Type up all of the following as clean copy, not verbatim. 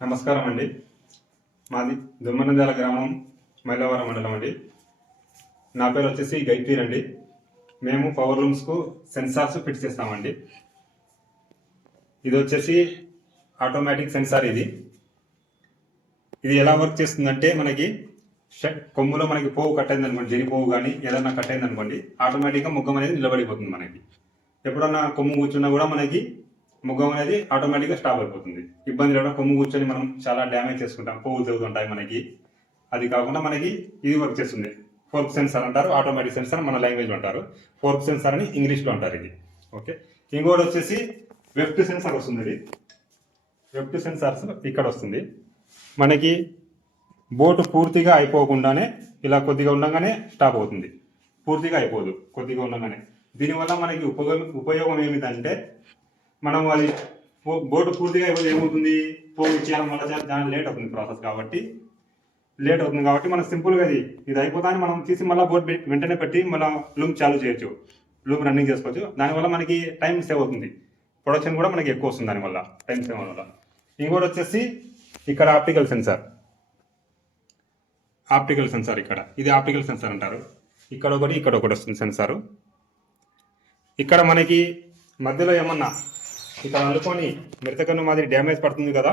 నమస్కారం అండి. మాది దుమ్మనంద్యాల గ్రామం, మైలవరం మండలం అండి. నా పేరు వచ్చేసి గైపీర్ అండి. మేము పవర్ రూమ్స్కు సెన్సార్స్ ఫిట్ చేస్తామండి. ఇది వచ్చేసి ఆటోమేటిక్ సెన్సార్. ఇది ఎలా వర్క్ చేస్తుందంటే, మనకి కొమ్ములో మనకి పోవు కట్టయింది అనుకోండి, జరి పోవు కానీ ఏదన్నా కట్టయింది అనుకోండి, ఆటోమేటిక్గా ముగ్గం అనేది నిలబడిపోతుంది. మనకి ఎప్పుడన్నా కొమ్ము కూర్చున్నా కూడా మనకి ముగ్గం అనేది ఆటోమేటిక్గా స్టాప్ అయిపోతుంది. ఇబ్బంది లేకుండా కొమ్ము కూర్చొని మనం చాలా డ్యామేజ్ చేసుకుంటాం, పువ్వులు తెగుతుంటాయి మనకి. అది కాకుండా మనకి ఇది వర్క్ చేస్తుంది. ఫోర్క్ సెన్సార్ అంటారు, ఆటోమేటిక్ సెన్సార్ మన లాంగ్వేజ్లో అంటారు. ఫోర్క్ సెన్సార్ అని ఇంగ్లీష్లో అంటారు ఇది. ఓకే, ఇంకోటి వచ్చేసి వెఫ్ట్ సెన్సార్ వస్తుంది. ఇది వెఫ్ట్ సెన్సార్స్ ఇక్కడ వస్తుంది. మనకి బోటు పూర్తిగా అయిపోకుండానే ఇలా కొద్దిగా ఉండగానే స్టాప్ అవుతుంది, పూర్తిగా అయిపోదు, కొద్దిగా ఉండగానే. దీనివల్ల మనకి ఉపయోగం ఏమిటంటే, మనం అది బోటు పూర్తిగా అయిపోతే ఏమవుతుంది, పోగు చేయాలి మళ్ళీ చాలా లేట్ అవుతుంది ప్రాసెస్. కాబట్టి మనం సింపుల్గా ఇది అయిపోతానే మనం తీసి మళ్ళీ బోట్ వెంటనే పెట్టి మళ్ళీ లూమ్ చాలు చేయొచ్చు, లూమ్ రన్నింగ్ చేసుకోవచ్చు. దానివల్ల మనకి టైం సేవ్ అవుతుంది, ప్రొడక్షన్ కూడా మనకి ఎక్కువ వస్తుంది దానివల్ల, టైం సేవ్ వల్ల. ఇంకోటి వచ్చేసి ఇక్కడ ఆప్టికల్ సెన్సార్ ఇక్కడ, ఇది ఆప్టికల్ సెన్సార్ అంటారు. ఇక్కడ ఒకటి వస్తుంది సెన్సారు. ఇక్కడ మనకి మధ్యలో ఏమన్నా ఇక్కడ అనుకొని మృతకన్ను మాదిరి డ్యామేజ్ పడుతుంది కదా,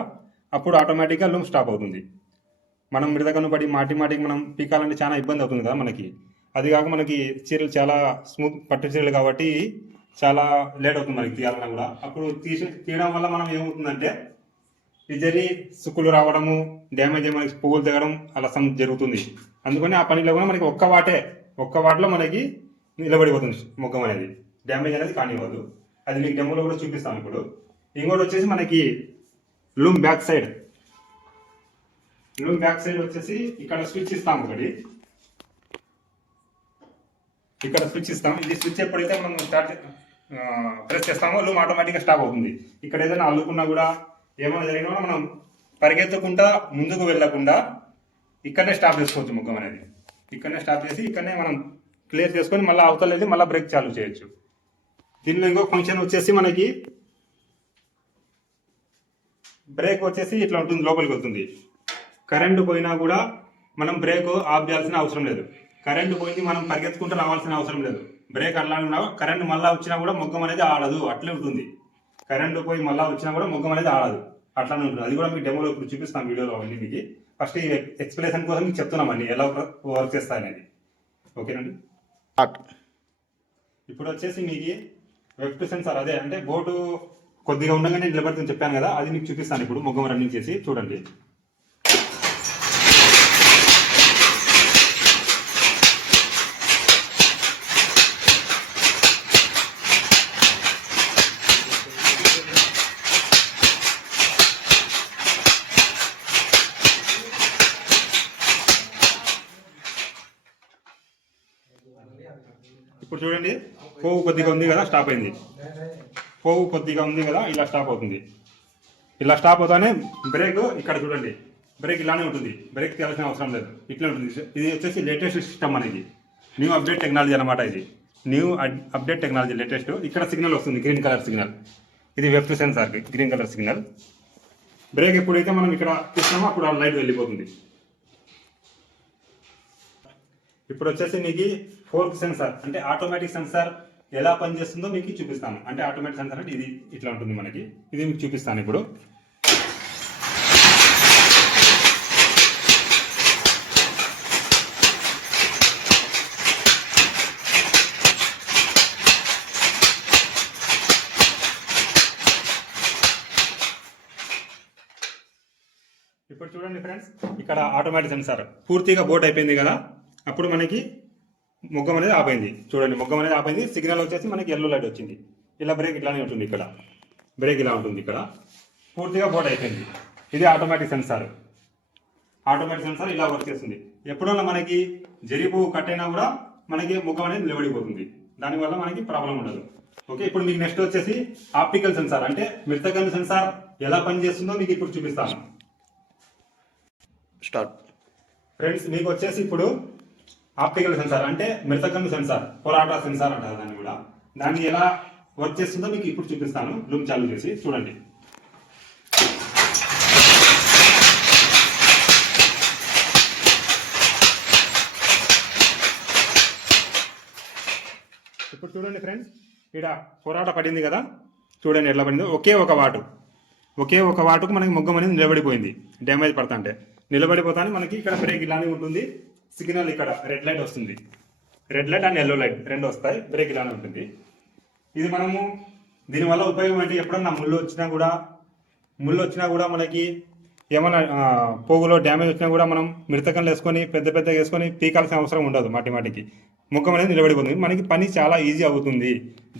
అప్పుడు ఆటోమేటిక్గా లూమ్ స్టాప్ అవుతుంది. మనం మృతకన్ను పడి మాటికి మనం పీకాలంటే చాలా ఇబ్బంది అవుతుంది కదా మనకి. అది కాక మనకి చీరలు చాలా స్మూత్ పట్టు చీరలు కాబట్టి చాలా లేట్ అవుతుంది మనకి తీయాలన్నా కూడా. అప్పుడు తీయడం వల్ల మనం ఏమవుతుందంటే, ఇద్దరి సుక్కులు రావడము, డ్యామేజ్ మనకి పువ్వులు తెగడం అలా జరుగుతుంది. అందుకని ఆ పనిలో కూడా మనకి ఒక్క వాటిలో మనకి నిలబడిపోతుంది ముఖం అనేది, డ్యామేజ్ అనేది కానివ్వదు. అది మీకు డెమోలో కూడా చూపిస్తాను ఇప్పుడు. ఇంకోటి వచ్చేసి మనకి లూమ్ బ్యాక్ సైడ్ వచ్చేసి ఇక్కడ స్విచ్ ఇస్తాం. ఇక్కడ స్విచ్ ఇస్తాం. ఇది స్విచ్ ఎప్పుడైతే మనం ప్రెస్ చేస్తామో లూమ్ ఆటోమేటిక్గా స్టాప్ అవుతుంది. ఇక్కడ ఏదైనా అల్లుకున్నా కూడా ఏమైనా జరిగినా మనం పరిగెత్తకుండా ముందుకు వెళ్ళకుండా ఇక్కడనే స్టాప్ చేసుకోవచ్చు. ముఖం అనేది ఇక్కడనే స్టాప్ చేసి ఇక్కడనే మనం క్లియర్ చేసుకొని మళ్ళీ అవతల వెళ్ళి మళ్ళీ బ్రేక్ చాలు చేయొచ్చు. దీనిలో ఇంకో ఫంక్షన్ వచ్చేసి మనకి బ్రేక్ వచ్చేసి ఇట్లా ఉంటుంది, లోపలికి వెళ్తుంది. కరెంటు పోయినా కూడా మనం బ్రేక్ ఆఫ్ చేయాల్సిన అవసరం లేదు. కరెంటు పోయింది మనం పరిగెత్తుకుంటూ రావాల్సిన అవసరం లేదు. బ్రేక్ అట్లా ఉన్నా కరెంటు మళ్ళీ వచ్చినా కూడా మొగ్గం అనేది ఆడదు, అట్లే ఉంటుంది. కరెంటు పోయి మళ్ళీ వచ్చినా కూడా మొగ్గం అనేది ఆడదు, అట్లానే ఉంటుంది. అది కూడా మీకు డెమోలో ఇప్పుడు చూపిస్తాను వీడియోలో అన్నీ. మీకు ఫస్ట్ ఈ ఎక్స్ప్లెనేషన్ కోసం మీకు చెప్తున్నామండి ఎలా వర్క్ చేస్తాయనేది. ఓకేనండి. ఇప్పుడు వచ్చేసి మీకు వెఫ్ట్ సెన్సార్, అదే అంటే బోటు కొద్దిగా ఉండగానే నిలబడుతుంది చెప్పాను కదా, అది మీకు చూపిస్తాను ఇప్పుడు. మొగ్గం రన్నింగ్ చేసి చూడండి. ఇప్పుడు చూడండి, పోవు కొద్దిగా ఉంది కదా, స్టాప్ అయింది. పోవు కొద్దిగా ఉంది కదా, ఇలా స్టాప్ అవుతుంది. ఇలా స్టాప్ అవుతానే బ్రేక్ ఇక్కడ చూడండి, బ్రేక్ ఇలానే ఉంటుంది, బ్రేక్ తీయాల్సిన అవసరం లేదు, ఇట్లా ఉంటుంది. ఇది వచ్చేసి లేటెస్ట్ సిస్టమ్ అనేది, న్యూ అప్డేట్ టెక్నాలజీ అనమాట. ఇది న్యూ అప్డేట్ టెక్నాలజీ, లేటెస్ట్. ఇక్కడ సిగ్నల్ వస్తుంది, గ్రీన్ కలర్ సిగ్నల్. ఇది వెఫ్ట్ sensor, green colour signal. Brake ఎప్పుడైతే మనం ఇక్కడ తీస్తామో అప్పుడు ఆ లైట్ వెళ్ళిపోతుంది. ఇప్పుడు వచ్చేసి మీకు ఫోర్క్ సెన్సార్ అంటే ఆటోమేటిక్ సెన్సార్ ఎలా పనిచేస్తుందో మీకు చూపిస్తాను. అంటే ఆటోమేటిక్ సెన్సార్ అంటే ఇది ఇట్లా ఉంటుంది మనకి, ఇది మీకు చూపిస్తాను ఇప్పుడు. ఇప్పుడు చూడండి ఫ్రెండ్స్, ఇక్కడ ఆటోమేటిక్ సెన్సార్ పూర్తిగా బోట్ అయిపోయింది కదా, అప్పుడు మనకి మొగ్గం అనేది ఆపైంది. చూడండి, మొగ్గం అనేది ఆపైంది. సిగ్నల్ వచ్చేసి మనకి ఎల్లో లైట్ వచ్చింది. ఇలా బ్రేక్ ఇట్లానే ఉంటుంది, ఇక్కడ బ్రేక్ ఇలా ఉంటుంది, ఇక్కడ పూర్తిగా బోట్ అయిపోయింది. ఇది ఆటోమేటిక్ సెన్సార్. ఆటోమేటిక్ సెన్సార్ ఇలా వర్క్ చేస్తుంది. ఎప్పుడన్నా మనకి జరిపు కట్టైనా కూడా మనకి మొగ్గం అనేది నిలబడిపోతుంది, దానివల్ల మనకి ప్రాబ్లం ఉండదు. ఓకే, ఇప్పుడు మీకు నెక్స్ట్ వచ్చేసి ఆప్టికల్ సెన్సార్ అంటే మృతకన్ను సెన్సార్ ఎలా పనిచేస్తుందో మీకు ఇప్పుడు చూపిస్తాను. స్టార్ట్. ఫ్రెండ్స్, మీకు వచ్చేసి ఇప్పుడు ఆప్టికల్ సెన్సార్ అంటే మృతకన్ను సెన్సార్, పొరాటా సెన్సార్ అంటారు దాన్ని కూడా. దాన్ని ఎలా వర్క్ చేస్తుందో మీకు ఇప్పుడు చూపిస్తాను. లూమ్ చాలు చేసి చూడండి. చూడండి ఫ్రెండ్స్, ఇక్కడ పొరాట పడింది కదా, చూడండి ఎట్లా పడింది. ఒకే ఒక వాటుకు మనకి మొగ్గం అనేది నిలబడిపోయింది. డ్యామేజ్ పడుతుంటే నిలబడిపోతానే మనకి ఇక్కడ బ్రేక్ ఇలానే ఉంటుంది. సిగ్నల్ ఇక్కడ రెడ్ లైట్ వస్తుంది, red light and yellow light రెండు వస్తాయి. బ్రేక్ ఇలానే ఉంటుంది. ఇది మనము దీనివల్ల ఉపయోగం ఏంటి, ఎప్పుడన్నా ముళ్ళు వచ్చినా కూడా మనకి ఏమన్నా పోగులో డ్యామేజ్ వచ్చినా కూడా మనం మిడతకన్లు వేసుకొని పెద్ద వేసుకొని పీకాల్సిన అవసరం ఉండదు. మాటికి ముఖం అనేది నిలబడిపోతుంది. మనకి పని చాలా ఈజీ అవుతుంది.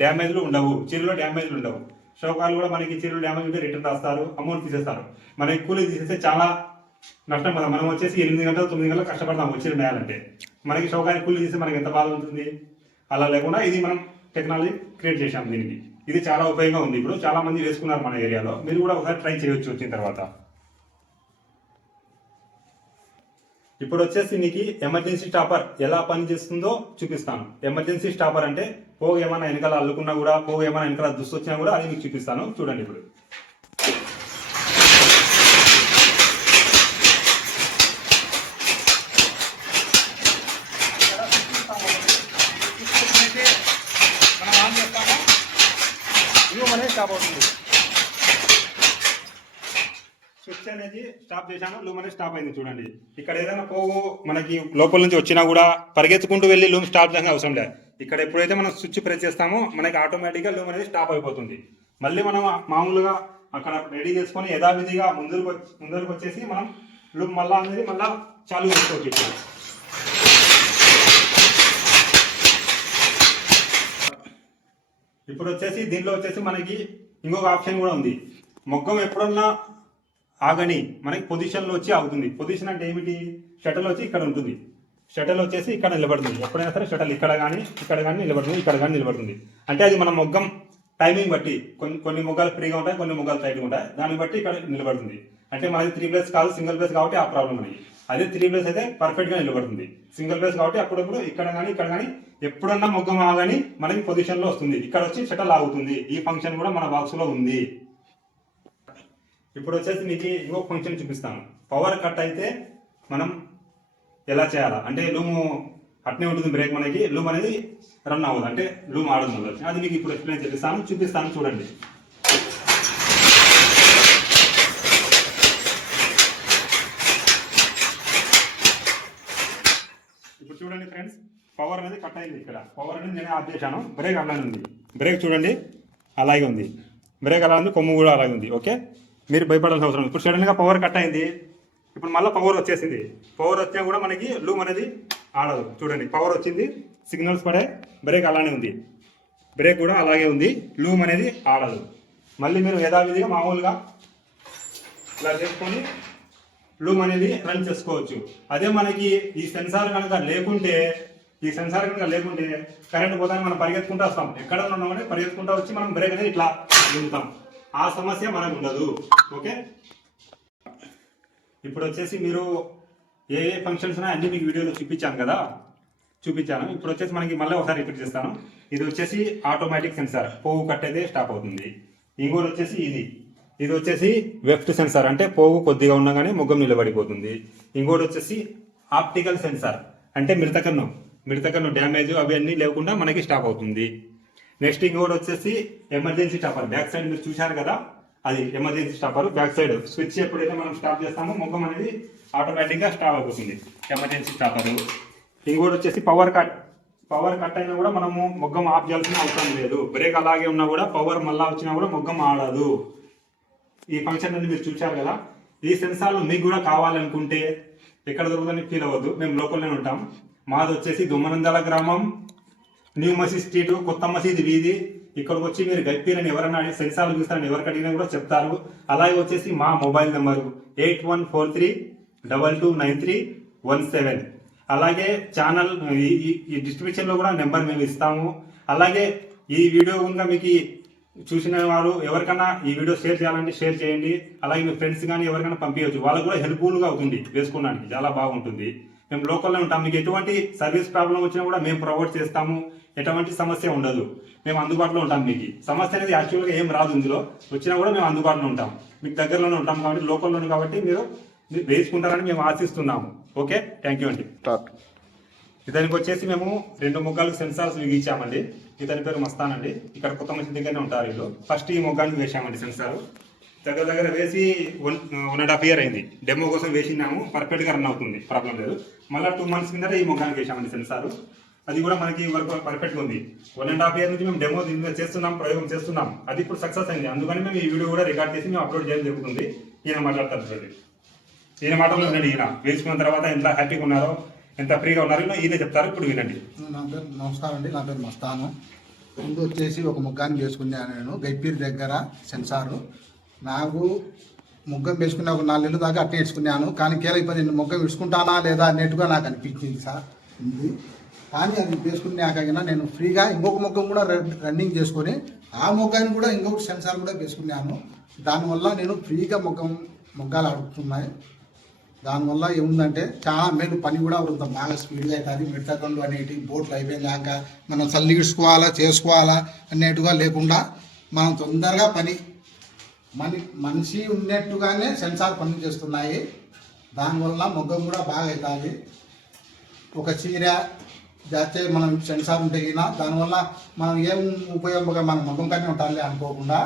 డ్యామేజ్లు ఉండవు, చీరలో డ్యామేజ్లు ఉండవు. షోకాలు కూడా మనకి చీరలు డ్యామేజ్ ఉంటే రిటర్న్ రాస్తారు, అమౌంట్ తీసేస్తారు. మనకి కూలీ తీసేస్తే చాలా నష్టం కదా. మనం వచ్చేసి 8 గంటలు 9 గంటలు కష్టపడతాం చీర నేయాలంటే. మనకి షోకానికి కూలీ తీస్తే మనకి ఎంత బాధ ఉంటుంది. అలా లేకుండా ఇది మనం టెక్నాలజీ క్రియేట్ చేశాం. దీనికి ఇది చాలా ఉపయోగంగా ఉంది. ఇప్పుడు చాలా మంది వేసుకున్నారు మన ఏరియాలో. మీరు కూడా ఒకసారి ట్రై చేయొచ్చు వచ్చిన తర్వాత. ఇప్పుడు వచ్చేసి మీకు ఎమర్జెన్సీ స్టాపర్ ఎలా పనిచేస్తుందో చూపిస్తాను. ఎమర్జెన్సీ స్టాపర్ అంటే పోగు ఏమైనా వెనకాల అల్లుకున్నా కూడా, పోగు ఏమైనా వెనకాల దుస్తు వచ్చినా కూడా అది మీకు చూపిస్తాను. చూడండి ఇప్పుడు. మనం ఆన్ చేస్తాము, లూమ్ అనేది స్టాప్ అవుతుంది. స్విచ్ అనేది స్టాప్ చేశాను, లూమ్ అనేది స్టాప్ అయింది. చూడండి ఇక్కడ ఏదైనా పోగు మనకి లోపల నుంచి వచ్చినా కూడా పరిగెత్తుకుంటూ వెళ్ళి లూమ్ స్టాప్ చేసిన అవసరం లేదు. ఇక్కడ ఎప్పుడైతే మనం స్విచ్ ప్రెస్ చేస్తామో మనకి ఆటోమేటిక్గా లూమ్ అనేది స్టాప్ అయిపోతుంది. మళ్ళీ మనం మామూలుగా అక్కడ రెడీ చేసుకొని యథావిధిగా ముందరకు వచ్చేసి మనం లూమ్ అనేది మళ్ళీ చాలు చేసుకోవచ్చు. ఇప్పుడు వచ్చేసి దీనిలో వచ్చేసి మనకి ఇంకొక ఆప్షన్ కూడా ఉంది. మొగ్గం ఎప్పుడన్నా ఆగని మనకి పొజిషన్లో వచ్చి ఆగుతుంది. పొజిషన్ అంటే ఏమిటి, షటల్ వచ్చి ఇక్కడ ఉంటుంది, షటల్ వచ్చేసి ఇక్కడ నిలబడుతుంది. ఎప్పుడైనా సరే షటల్ ఇక్కడ కానీ నిలబడుతుంది, ఇక్కడ కానీ నిలబడుతుంది. అంటే అది మన మొగ్గం టైమింగ్ బట్టి కొన్ని మొగ్గాలు ఫ్రీగా ఉంటాయి, కొన్ని మొగ్గాలు టైట్గా ఉంటాయి. దాన్ని బట్టి ఇక్కడ నిలబడుతుంది. అంటే మనది 3 ప్లేస్ కాదు, సింగిల్ ప్లేస్ కాబట్టి ఆ ప్రాబ్లం మనకి. అదే 3 ప్లేస్ అయితే పర్ఫెక్ట్గా నిలబడుతుంది. సింగిల్ ప్లేస్ కాబట్టి అప్పుడప్పుడు ఇక్కడ కానీ ఎప్పుడన్నా మొగ్గం ఆగని మనకి పొజిషన్లో వస్తుంది. ఇక్కడ వచ్చి షటల్ ఆగుతుంది. ఈ ఫంక్షన్ కూడా మన బాక్స్లో ఉంది. ఇప్పుడు వచ్చేసి మీకు ఇంకొక ఫంక్షన్ చూపిస్తాను. పవర్ కట్ అయితే మనం ఎలా చేయాలా అంటే లూము అట్నే ఉంటుంది బ్రేక్, మనకి లూమ్ అనేది రన్ అవ్వదు, అంటే లూమ్ ఆడదు. అది మీకు ఇప్పుడు ఎక్స్ప్లెయిన్ చూపిస్తాను. చూడండి. ఇప్పుడు చూడండి ఫ్రెండ్స్, పవర్ అనేది కట్ అయింది. ఇక్కడ పవర్ అనేది నేను ఆఫ్ చేశాను. బ్రేక్ అలానే ఉంది. బ్రేక్ చూడండి అలాగే ఉంది. బ్రేక్ అలా ఉంది, కొమ్ము కూడా అలాగే ఉంది. ఓకే, మీరు భయపడాల్సిన అవసరం. ఇప్పుడు సడన్గా పవర్ కట్ అయింది. ఇప్పుడు మళ్ళీ పవర్ వచ్చేసింది. పవర్ వచ్చినా కూడా మనకి లూమ్ అనేది ఆడదు. చూడండి పవర్ వచ్చింది, సిగ్నల్స్ పడే, బ్రేక్ అలానే ఉంది. బ్రేక్ కూడా అలాగే ఉంది, లూమ్ అనేది ఆడదు. మళ్ళీ మీరు యథావిధిగా మామూలుగా ఇలా చేసుకొని లూమ్ అనేది రన్ చేసుకోవచ్చు. అదే మనకి ఈ సెన్సార్ కనుక లేకుంటే కరెంట్ పోతానే మనం పరిగెత్తుకుంటూ వస్తాం. ఎక్కడ ఉన్నామని పరిగెత్తుకుంటూ వచ్చి మనం బ్రేక్ అనేది ఇట్లా దిగుతాం. ఆ సమస్య మనకు ఉండదు. ఓకే, ఇప్పుడు వచ్చేసి మీరు ఏ ఫంక్షన్స్ అన్ని మీకు వీడియోలో చూపించాను. ఇప్పుడు వచ్చేసి మనకి మళ్ళీ ఒకసారి రిపీట్ చేస్తాను. ఇది వచ్చేసి ఆటోమేటిక్ సెన్సార్, పోగు కట్టేదే స్టాప్ అవుతుంది. ఇంకోటి వచ్చేసి ఇది వచ్చేసి వెఫ్ట్ సెన్సార్, అంటే పోగు కొద్దిగా ఉండగానే మొగ్గం నిలబడిపోతుంది. ఇంకోటి వచ్చేసి ఆప్టికల్ సెన్సార్, అంటే మిడతకన్ను డ్యామేజ్ అవన్నీ లేకుండా మనకి స్టాప్ అవుతుంది. నెక్స్ట్ ఇంకోటి వచ్చేసి ఎమర్జెన్సీ స్టాపర్, బ్యాక్ సైడ్ మీరు చూశారు కదా, అది emergency stopper. Back side switch ఎప్పుడైతే మనం స్టాప్ చేస్తామో మొగ్గం అనేది ఆటోమేటిక్గా స్టాప్ అయిపోతుంది, ఎమర్జెన్సీ స్టాపర్. ఇంకోటి వచ్చేసి పవర్ కట్ అయినా కూడా మనము మొగ్గం ఆఫ్ చేయాల్సిన అవసరం లేదు. బ్రేక్ అలాగే ఉన్నా కూడా పవర్ మళ్ళా వచ్చినా కూడా మొగ్గం ఆడదు. ఈ ఫంక్షన్ అనేది మీరు చూశారు కదా. ఈ సెన్సార్లు మీకు కూడా కావాలనుకుంటే ఎక్కడ దొరుకుతుందని ఫీల్ అవ్వద్దు, మేము లోకల్లోనే ఉంటాం. మాది వచ్చేసి దుమ్మనందల గ్రామం, న్యూ మసీద్ స్ట్రీట్, కొత్త మసీద్ వీధి. ఇక్కడికి వచ్చి మీరు గట్టిరని ఎవరన్నా సెన్సార్లు చూస్తారని ఎవరికి అడిగినా కూడా చెప్తారు. అలాగే వచ్చేసి మా మొబైల్ నెంబరు 8143229317. అలాగే ఛానల్ ఈ డిస్క్రిప్షన్లో కూడా నెంబర్ మేము ఇస్తాము. అలాగే ఈ వీడియో కనుక మీకు చూసిన వారు ఎవరికైనా ఈ వీడియో షేర్ చేయాలంటే షేర్ చేయండి. అలాగే మీ ఫ్రెండ్స్ కానీ ఎవరికైనా పంపించవచ్చు, వాళ్ళకు కూడా హెల్ప్ఫుల్గా అవుతుంది, వేసుకోవడానికి చాలా బాగుంటుంది. మేము లోకల్లో ఉంటాం. మీకు ఎటువంటి సర్వీస్ ప్రాబ్లం వచ్చినా కూడా మేము ప్రొవైడ్ చేస్తాము. ఎటువంటి సమస్య ఉండదు, మేము అందుబాటులో ఉంటాం. మీకు సమస్య అనేది యాక్చువల్గా ఏం రాదు, ఇందులో వచ్చినా కూడా మేము అందుబాటులో ఉంటాం. మీకు దగ్గరలోనే ఉంటాం కాబట్టి, లోకల్లోనే కాబట్టి మీరు వేసుకుంటారని మేము ఆశిస్తున్నాము. ఓకే, థ్యాంక్ యూ అండి. ఇతనికి వచ్చేసి మేము 2 మొగ్గాలకు సెన్సార్స్ ఇచ్చామండి. ఇతని పేరు మస్తాన్ అండి. ఇక్కడ కొత్త మనిషి దగ్గరనే ఉంటారు వీళ్ళు. ఫస్ట్ ఈ మొగ్గానికి వేసామండి సెన్సార్. దగ్గర వేసి 1.5 year అయింది. డెమో కోసం వేసినాము, పర్ఫెక్ట్గా రన్ అవుతుంది, ప్రాబ్లం లేదు. మళ్ళీ 2 months కింద ఈ మొగ్గానికి వేసామండి సెన్సార్. అది కూడా మనకి వర్క్ పర్ఫెక్ట్గా ఉంది. 1.5 year నుంచి మేము డెమో చేస్తున్నాం, ప్రయోగం చేస్తున్నాం. అది ఇప్పుడు సక్సెస్ అయింది. అందుకని మేము ఈ వీడియో కూడా రికార్డ్ చేసి మేము అప్లోడ్ చేయడం జరుగుతుంది. ఈయన మాట్లాడతారు చూడండి. ఈయన మాటలు వినండి. ఈయన వేసుకున్న తర్వాత ఎంత హ్యాపీగా ఉన్నారో, ఎంత ఫ్రీగా ఉన్నారో ఈయన చెప్తారు. ఇప్పుడు వినండి. నా పేరు నమస్కారం అండి. నా పేరు మస్తాను. ముందు వచ్చేసి ఒక ముగ్గాన్ని వేసుకున్నాను నేను గైపీర్ దగ్గర సెన్సారు. నాకు ముగ్గం వేసుకునే ఒక 4 నెలల దాకా అట్నే వేసుకున్నాను. కానీ ఇప్పుడు నేను ముగ్గం వేసుకుంటానా లేదా అన్నట్టుగా నాకు అనిపించింది సార్ ఉంది. కానీ అది వేసుకున్నాక నేను ఫ్రీగా ఇంకొక ముగ్గం కూడా రన్నింగ్ చేసుకొని ఆ ముగ్గాన్ని కూడా ఇంకొక సెన్సార్ కూడా వేసుకున్నాను. దానివల్ల నేను ఫ్రీగా ముగ్గాలు ఆడుతున్నాయి. దానివల్ల ఏముందంటే చాలా మేలు, పని కూడా కొంత బాగా స్పీడ్గా అవుతుంది. మిడతకండు అనేటి బోట్లు అయిపోయినాక మనం చల్లిగిడ్చుకోవాలా చేసుకోవాలా అనేట్టుగా లేకుండా మనం తొందరగా మనిషి ఉన్నట్టుగానే సెన్సార్ పని చేస్తున్నాయి. దానివల్ల ముగ్గం కూడా బాగా అవుతుంది. ఒక చీర జాతే మనం సెన్సార్ ఉంటే దానివల్ల మనం ఏం ఉపయోగంగా మనం ముగ్గం కానీ ఉండాలి అనుకోకుండా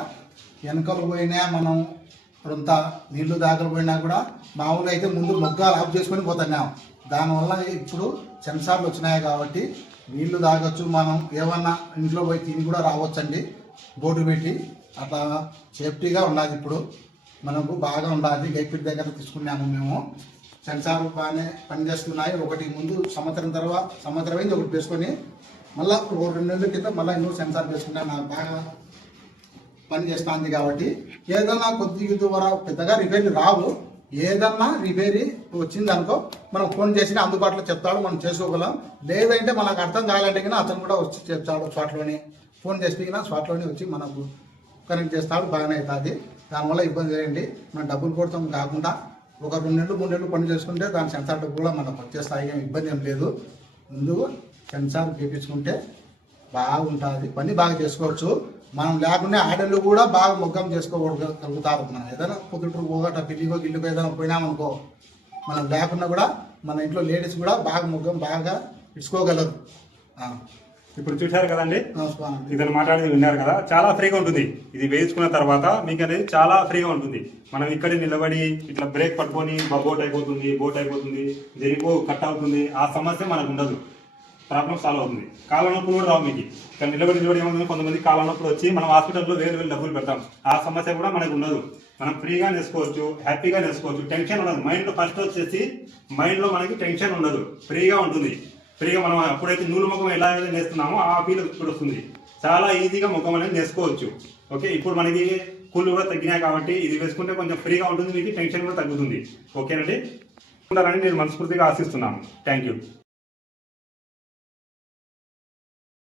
వెనకలు పోయినా మనం కొంత నీళ్లు దాకలు కూడా మామూలుగా అయితే ముందు మొగ్గాలు ఆఫ్ చేసుకొని పోతున్నాం. దానివల్ల ఇప్పుడు సెన్సార్లు వచ్చినాయి కాబట్టి నీళ్లు తాగొచ్చు, మనం ఏమన్నా ఇంట్లో పోయి తిని కూడా రావచ్చండి. బోర్డు పెట్టి అట్లా సేఫ్టీగా ఉన్నది. ఇప్పుడు మనకు బాగా ఉండాలి. గైపీర్ దగ్గర తీసుకున్నాము మేము. సెన్సార్లు బాగానే పనిచేస్తున్నాయి. ఒకటి ముందు సంవత్సరం అయింది ఒకటి వేసుకొని మళ్ళీ 2 నెలల క్రితం మళ్ళీ ఇంకో సెన్సార్ వేసుకున్నాను. నాకు బాగా పని చేస్తుంది కాబట్టి ఏదన్నా కొద్దిగా వరకు పెద్దగా రిపేర్లు రావు. ఏదన్నా రిపేరీ వచ్చిందనుకో మనం ఫోన్ చేసినా అందుబాటులో చెప్తాడు, మనం చేసుకోగలం. లేదంటే మనకు అర్థం కావాలంటే కానీ అతను కూడా వచ్చి చెప్తాడు. స్పాట్లోనే ఫోన్ చేస్తే స్పాట్లోనే వచ్చి మనకు కనెక్ట్ చేస్తాడు. బాగానే అవుతుంది. దానివల్ల ఇబ్బంది చేయండి. మనం డబ్బులు కొడతాం కాకుండా ఒక 2 నెలలు 3 నెలలు పని చేసుకుంటే దాని సెన్సార్ డబ్బు కూడా మనకు వచ్చేస్తాయి. ఇబ్బంది ఏం లేదు. ముందు సెన్సార్ చేయించుకుంటే బాగుంటుంది, పని బాగా చేసుకోవచ్చు. మనం లేకుండా ఆడళ్ళు కూడా బాగా ముగ్గం చేసుకోగలుగుతారు. మనం ఏదైనా పొద్దుటూరు పోగట పిల్లిగో గిల్లుకో ఏదైనా పోయినామనుకో, మనం లేకుండా కూడా మన ఇంట్లో లేడీస్ కూడా బాగా ముగ్గం బాగా ఇచ్చుకోగలరు. ఇప్పుడు చూశారు కదండి, ఇతను మాట్లాడేది విన్నారు కదా. చాలా ఫ్రీగా ఉంటుంది. ఇది వేసుకున్న తర్వాత మీకు అనేది చాలా ఫ్రీగా ఉంటుంది. మనం ఇక్కడే నిలబడి ఇట్లా బ్రేక్ పట్టుకొని బోట్ అయిపోతుంది, జరిపో కట్ అవుతుంది, ఆ సమస్య మనకు ఉండదు. ప్రాబ్లం సాల్వ్ అవుతుంది. కాళ్ళ నొప్పులు కూడా రావు మీకు. ఇక్కడ నిలబడి ఏమవుతుంది, కొంతమంది కాళ్ళ నొప్పులు వచ్చి మనం హాస్పిటల్లో వేలు డబ్బులు పెడతాం. ఆ సమస్య కూడా మనకు ఉండదు. మనం ఫ్రీగా నేర్చుకోవచ్చు, హ్యాపీగా నేర్చుకోవచ్చు. టెన్షన్ ఉండదు. మైండ్లో ఫస్ట్ వచ్చేసి మైండ్లో మనకి టెన్షన్ ఉండదు, ఫ్రీగా ఉంటుంది. ఫ్రీగా మనం ఎప్పుడైతే నూలు ముఖం ఎలా అయితే నేస్తున్నామో ఆ ఫీల్ ఇప్పుడు వస్తుంది. చాలా ఈజీగా ముఖం అనేది నేర్చుకోవచ్చు. ఓకే, ఇప్పుడు మనకి కూళ్ళు కూడా తగ్గినాయి కాబట్టి ఇది వేసుకుంటే కొంచెం ఫ్రీగా ఉంటుంది. మీకు టెన్షన్ కూడా తగ్గుతుంది. ఓకేనండి, ఉండాలని నేను మనస్ఫూర్తిగా ఆశిస్తున్నాను. Thank you.